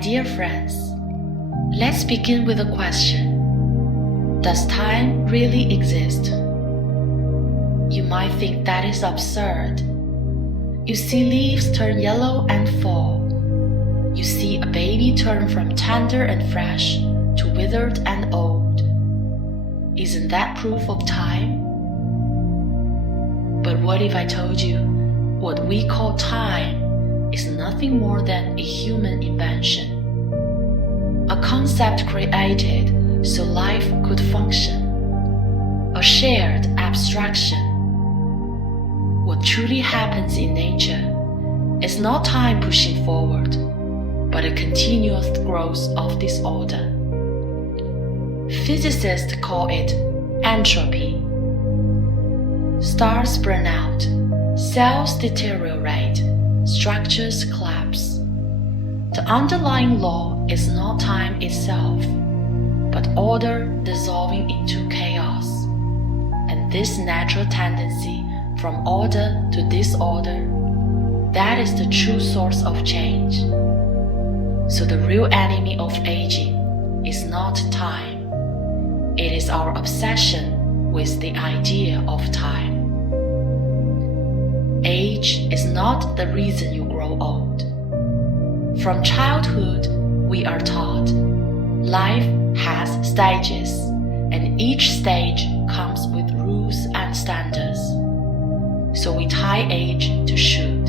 dear friends, let's begin with a question. Does time really exist? You might think that is absurd. You see leaves turn yellow and fall. You see a baby turn from tender and fresh to withered and old. Isn't that proof of time? But what if I told you what we call time is nothing more than a human invention? A concept created so life could function. A shared abstraction. What truly happens in nature is not time pushing forward, but a continuous growth of disorder. Physicists call it entropy. Stars burn out, cells deteriorate, structures collapse. The underlying law is not time itself, but order dissolving into chaos. And this natural tendency from order to disorder, that is the true source of change. So the real enemy of aging is not time. It is our obsession with the idea of time. Age is not the reason you grow old. From childhood, we are taught life has stages, and each stage comes with rules and standards. So we tie age to should.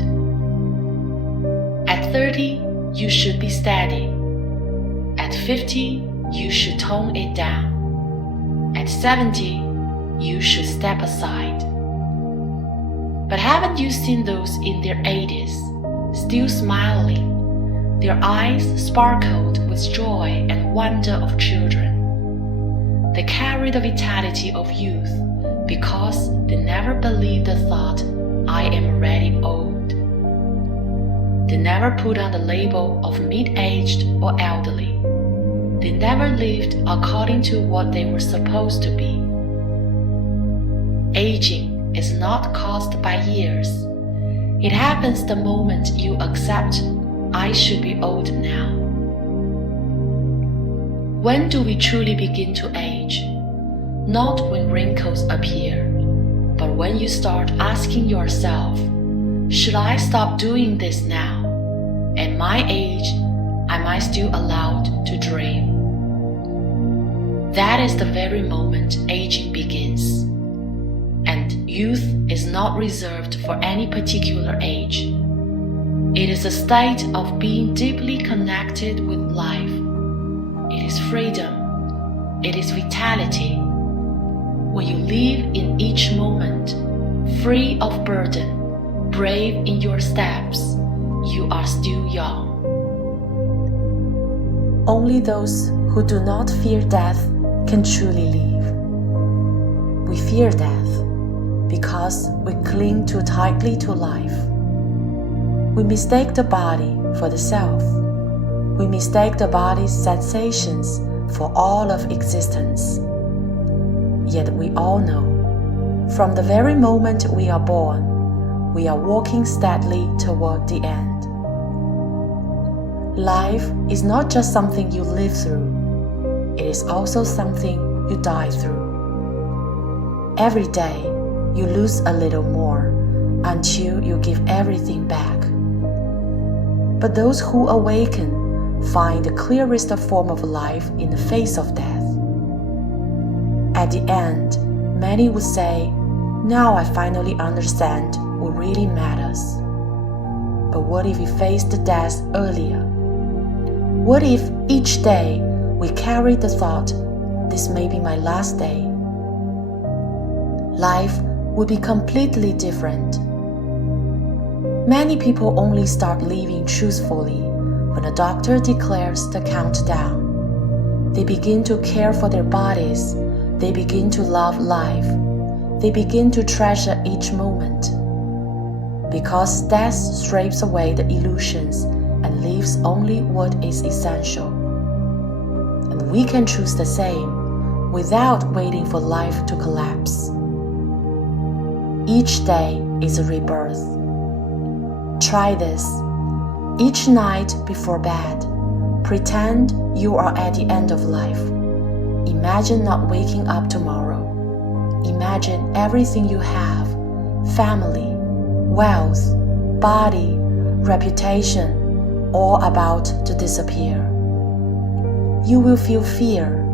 At 30, you should be steady. At 50, you should tone it down. At 70, you should step aside. But haven't you seen those in their 80s, still smiling, their eyes sparkled with joy and wonder of children? They carry the vitality of youth because they never believed the thought, I am already old. They never put on the label of mid-aged or elderly. They never lived according to what they were supposed to be. Aging is not caused by years. It happens the moment you accept, I should be old now. When do we truly begin to age? Not when wrinkles appear, but when you start asking yourself, should I stop doing this now? At my age, am I still allowed to dream? That is the very moment aging begins. And youth is not reserved for any particular age. It is a state of being deeply connected with life. It is freedom. It is vitality. When you live in each moment, free of burden, brave in your steps, you are still young. Only those who do not fear death can truly live. We fear death because we cling too tightly to life. We mistake the body for the self. We mistake the body's sensations for all of existence. Yet we all know, from the very moment we are born, we are walking steadily toward the end. Life is not just something you live through, it is also something you die through. Every day, you lose a little more until you give everything back. But those who awaken find the clearest form of life in the face of death. At the end, many would say, now I finally understand what really matters. But what if we faced death earlier? What if each day we carried the thought, this may be my last day? Life would be completely different. Many people only start living truthfully when a doctor declares the countdown. They begin to care for their bodies. They begin to love life. They begin to treasure each moment. Because death strips away the illusions and leaves only what is essential. And we can choose the same without waiting for life to collapse. Each day is a rebirth. Try this. Each night before bed, Pretend you are at the end of life. Imagine not waking up tomorrow. Imagine everything you have, family, wealth, body, reputation, all about to disappear. You will feel fear.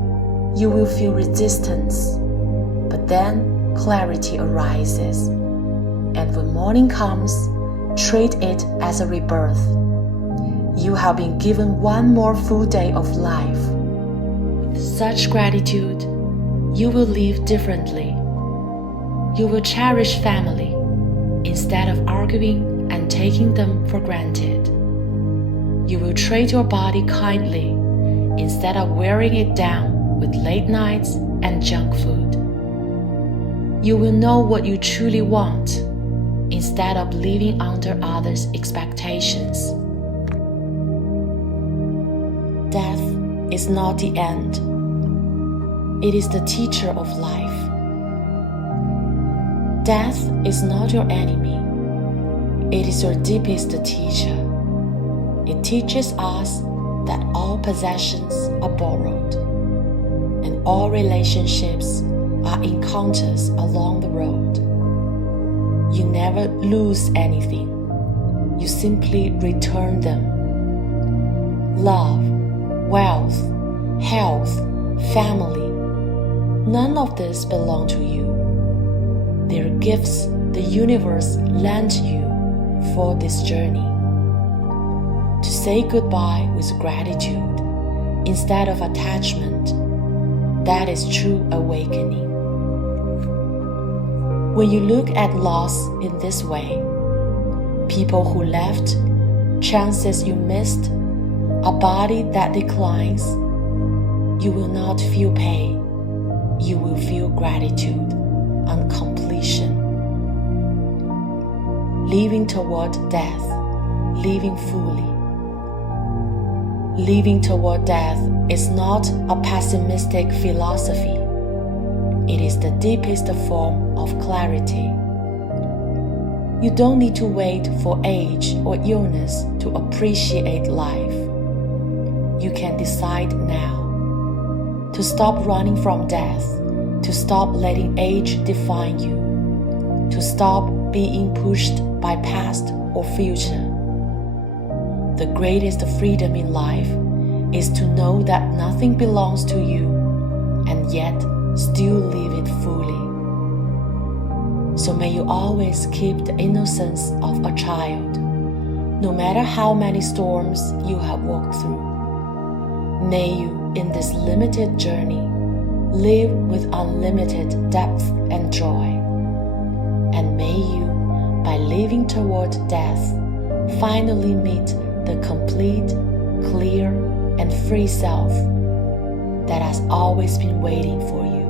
You will feel resistance. But then clarity arises. And when morning comes, treat it as a rebirth. You have been given one more full day of life. With such gratitude, you will live differently. You will cherish family instead of arguing and taking them for granted. You will treat your body kindly instead of wearing it down with late nights and junk food. You will know what you truly want instead of living under others' expectations. Death is not the end. It is the teacher of life. Death is not your enemy. It is your deepest teacher. It teaches us that all possessions are borrowed, and all relationships are encounters along the road. You never lose anything. You simply return them. Love, wealth, health, family, none of this belong to you. They're gifts the universe lent you for this journey. To say goodbye with gratitude instead of attachment, that is true awakening. When you look at loss in this way, people who left, chances you missed, a body that declines, you will not feel pain. You will feel gratitude on completion. Living toward death, living fully. Living toward death is not a pessimistic philosophy. It is the deepest form of clarity. You don't need to wait for age or illness to appreciate life. You can decide now to stop running from death, to stop letting age define you, to stop being pushed by past or future. The greatest freedom in life is to know that nothing belongs to you and yet still live it fully. So may you always keep the innocence of a child, no matter how many storms you have walked through. May you, in this limited journey, live with unlimited depth and joy. And may you, by living toward death, finally meet the complete, clear, and free self that has always been waiting for you.